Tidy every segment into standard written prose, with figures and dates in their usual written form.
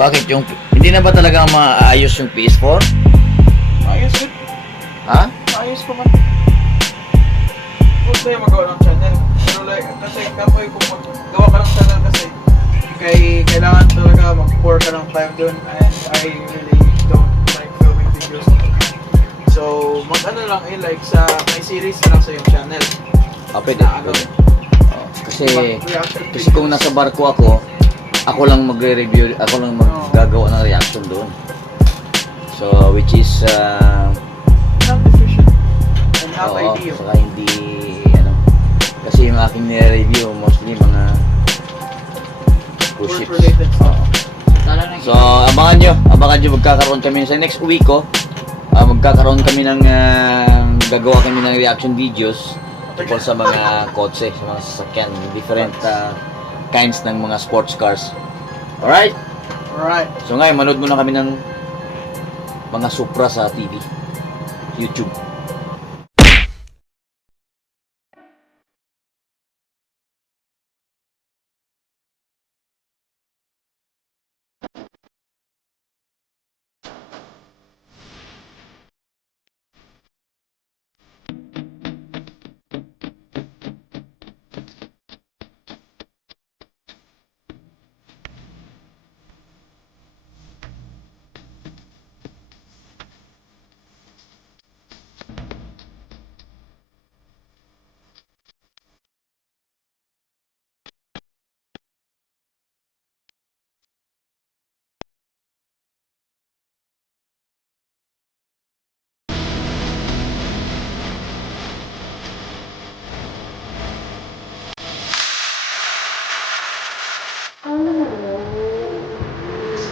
Bakit yung... Hindi na ba talaga maayos yung PS4? Ayos yun. Ha? Ayos ko man. Huwag tayo magawa ng channel. Pero like, kasi kapoy kung magawa ka ng channel kasi kailangan talaga mag-pour ka ng time dun and I really don't like filming videos. So, mag-ano lang like sa may series na lang sa yung channel. Pwede. Na ano, Oh, kasi kung nasa barko ako lang magre-review, ako lang maggagawa ng reaction doon. So, which is not efficient and not oo, ideal. saka hindi ano, kasi yung aking nire-review mostly mga cruise ships. Work-related stuff. So, abangan nyo magkakaroon kami sa next week magkakaroon kami ng gagawa kami ng reaction videos tungkol sa mga kotse, sa mga sasakyan, different kinds ng mga sports cars. Alright? Alright. So ngayon, manood muna kami ng mga Supra sa TV, YouTube.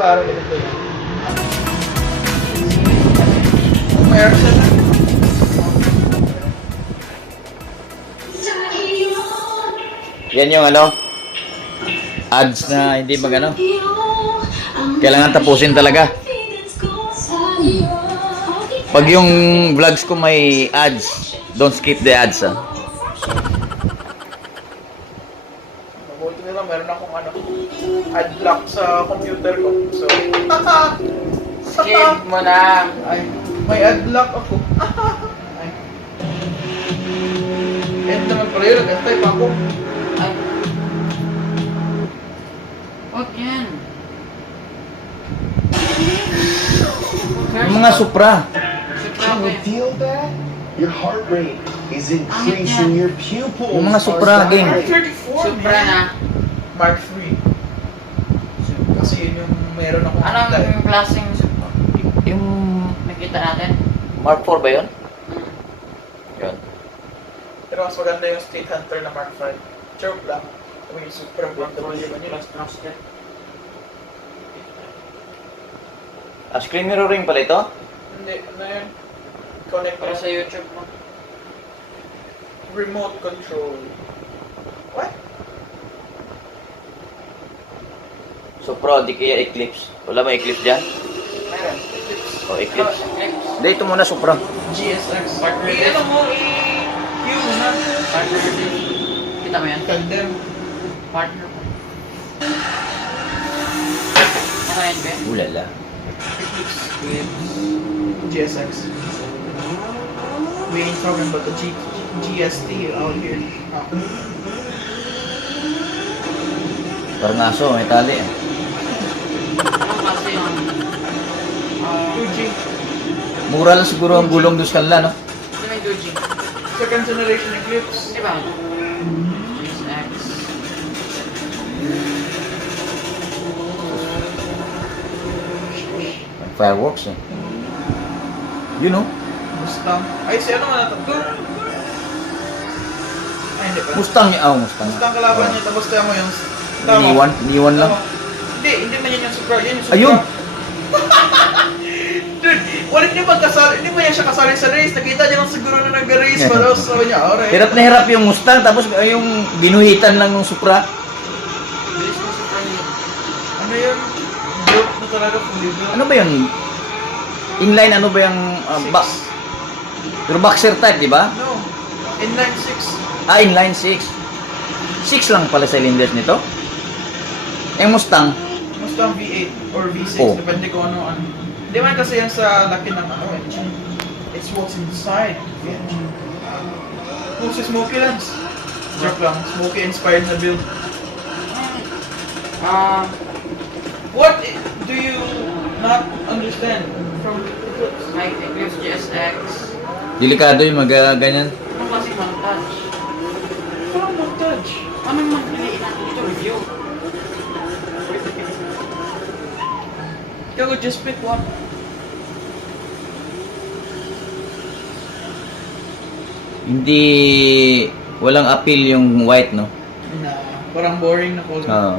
Parang ganito yan. Meron siya na. Yan yung ads na hindi magano. Kailangan tapusin talaga. Pag yung vlogs ko may ads, don't skip the ads Mabuti nila, meron akong ad block sa computer ko. So, Skip mo na. ay, may ad block ako. Ay. End naman pala yun, nag-antay pa ako. Ay. Huwag yan. Yung mga Supra. Can you feel that? Your heart rate is increasing your pupils. Yung mga Supra are game. dilating. 34, Sobra na. Mark 3. Kasi yun yung meron akong Anong klaseng Supra? Yung Nakita natin? Mark 4 ba yun? Yun. Pero mas maganda yung State Hunter na Mark 5. Joke lang. Yung super BMW nila. Screen mirroring pala ito? Hindi, ano yun? Connect Para sa YouTube mo. remote control. What? Supra, di kaya Eclipse. Wala ba Eclipse dyan? Meron. O Eclipse. Eclipse. Hindi, ito muna Supra. GSX. Partner Ano mo, i-Q na. Partner din. Kita mo yan? Condemn. Partner ko. Nakayan ba? Ulala. GSX. We ain't talking about the GST out here. Parang aso, may tali. Anong klase yung... 2G. Mura lang siguro ang gulong dos kanla, no? Ito may 2G. Second generation Eclipse. Di ba? GSX. May fireworks You know? Mustang. Ay, si ano nga nato? Ay, hindi pa. Mustang niya. Mustang. Mustang kalaban niya. Tapos tayo mo yung... Iniwan lang. Hindi man yan yung Supra. Yan yung Supra. Ayun! Dude, walit niya magkasali. Hindi mo yan siya kasali sa race. Nakita niya lang siguro na nag-race. Pero sabi niya, alright. Hirap na hirap yung Mustang, tapos yung binuhitan lang ng Supra. Bilis mo Supra niya. Ano yun? Joke na talaga fully built. Ano ba yun? Inline, ano ba yung pero boxer type, di ba? No. Inline 6. Inline 6. 6 lang pala cylinders nito. Yung Mustang, gusto ang V8 or V6, Oh. depende kung ano. Hindi man kasi yan sa laki ng ano, engine. It's what's inside the engine. Kung si Smokey Lens. Joke lang, Smokey inspired na build. What do you not understand from Eclipse? Like Eclipse GSX. Delikado yung ganyan. Ano kasi montage? Parang montage. Ano naman piliin natin dito? Review. Ikaw would just pick one. Hindi, walang appeal yung white, no? Na, parang boring na color. Oo.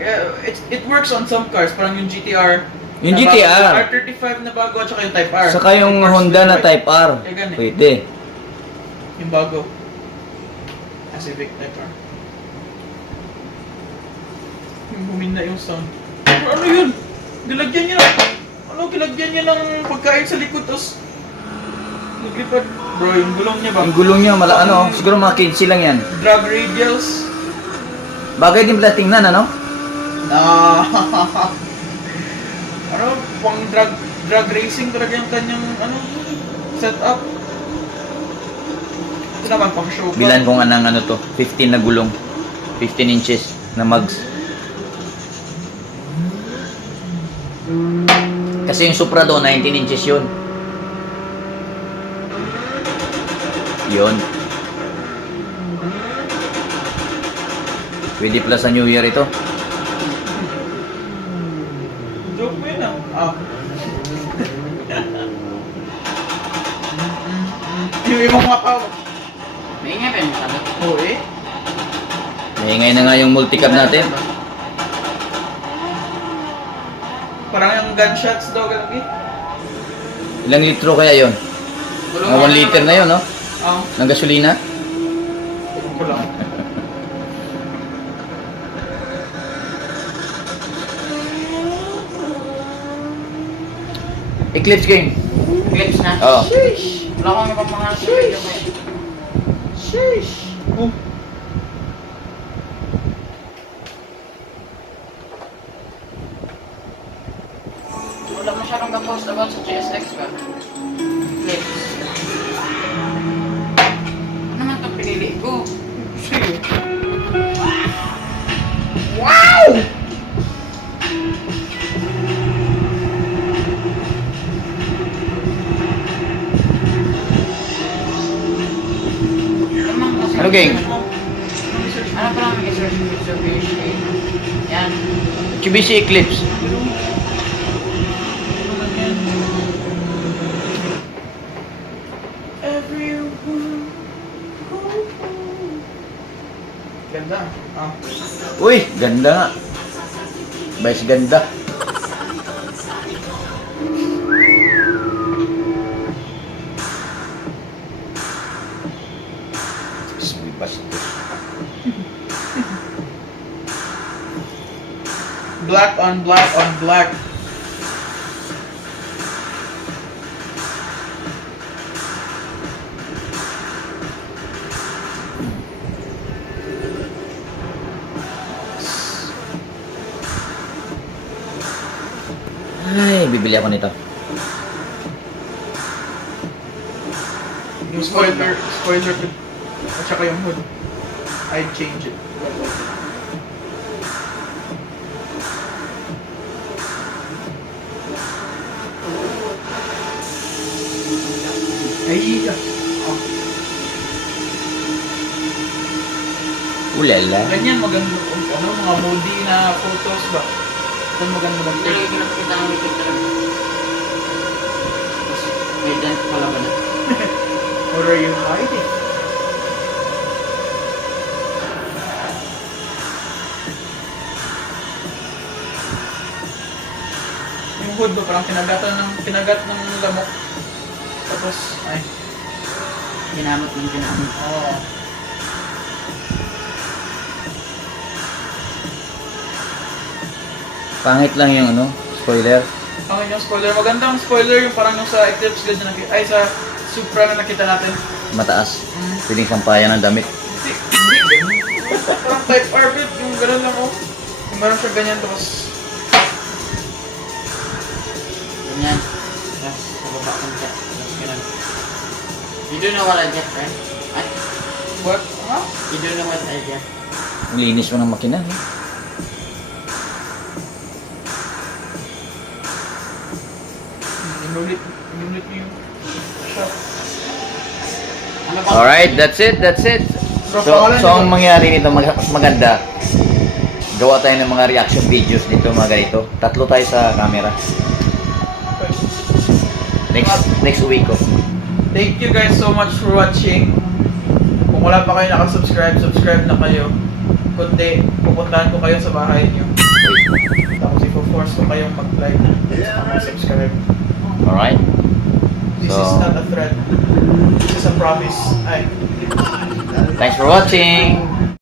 Yeah, it works on some cars, parang yung GTR. Yung na GTR. Bago, R35 na bago at saka yung Type R. Saka yung It works Honda with na white. Type R. Eh, ganun. Pwede. Yung bago. Civic Type R. Yung humina yung sound. Pero ano yun? Gilagyan niya. Ano, gilagyan niya ng pagkain sa likod, tapos naglipad. Bro, yung gulong niya ba? Yung gulong niya, siguro mga kids lang yan. Drag radials. Bagay din pala tingnan, ano? Na ano, pang drag racing talaga yung kanyang setup. Ito naman pang show. Bilan kung anong ano to, 15 na gulong. 15 inches na mugs. Kasi yung Supra do, 19 inches yun. Yun. Pwede pala sa New Year ito. Joke mo yun ah. Yung ibang makaw. May ingay pa yung masyado. Oo eh. Maingay na nga yung multicab natin. Parang yung gunshots daw ganun eh. Ilang litro kaya yon? Mga 1 liter na yun, no? Ng gasolina. Ewan ko lang. Eclipse game. Eclipse na. Oo. Wala akong ibang mga video ko eh. Sheesh. Oh. Wala masyadong ka-post about sa GSX ba? Eclipse. Ano naman itong pinili ko? Sige. Wow! Naman kasi... Ano, gang? Ano pa lang mag-search ng Mitsubishi? Yan. QBC Eclipse. Ganda. Uy, ganda nga. Bayas ganda. Black on black on black. Ay, bibili ako nito. Yung spoiler at saka yung hood. I'd change it. Ay, Ulala. ganyan maganda, mga moody na photos ba? Ito maganda Hindi mag-take. ko nakikita ng likod talaga. Tapos may dent pala ba na? What are you hiding? Yung hood ba parang kinagat ng lamok. Tapos, ay, Ginamot ng ginamot. oh. Pangit lang yung spoiler. Okay, yung spoiler. Magandang spoiler yung parang yung sa Eclipse Ghost na ay sa Supra na nakita natin. Mataas. Piling sampayan ng damit. Hindi ganun. Parang Type R bit, yung gano'n lang oh. Yung meron siya ganyan tapos Ganyan. Tapos sa baba konti. Tapos ganun. You do know what I did, right? Ay, What? Huh? you do know what I did. Ang linis mo ng makina, eh. Inulit yung shop. Ano ba? Alright, that's it. So ang mangyari nito, mas maganda, gawa tayo ng mga reaction videos dito, mga ganito. Tatlo tayo sa camera. Next week, oh. Thank you guys so much for watching. Kung wala pa kayo nakasubscribe, subscribe na kayo. Kundi, pupuntahan ko kayo sa bahay niyo. Tapos i-force ko kayong mag-like at mag-subscribe. Alright? This So- is not a threat. This is a promise. Ay. Thanks for watching!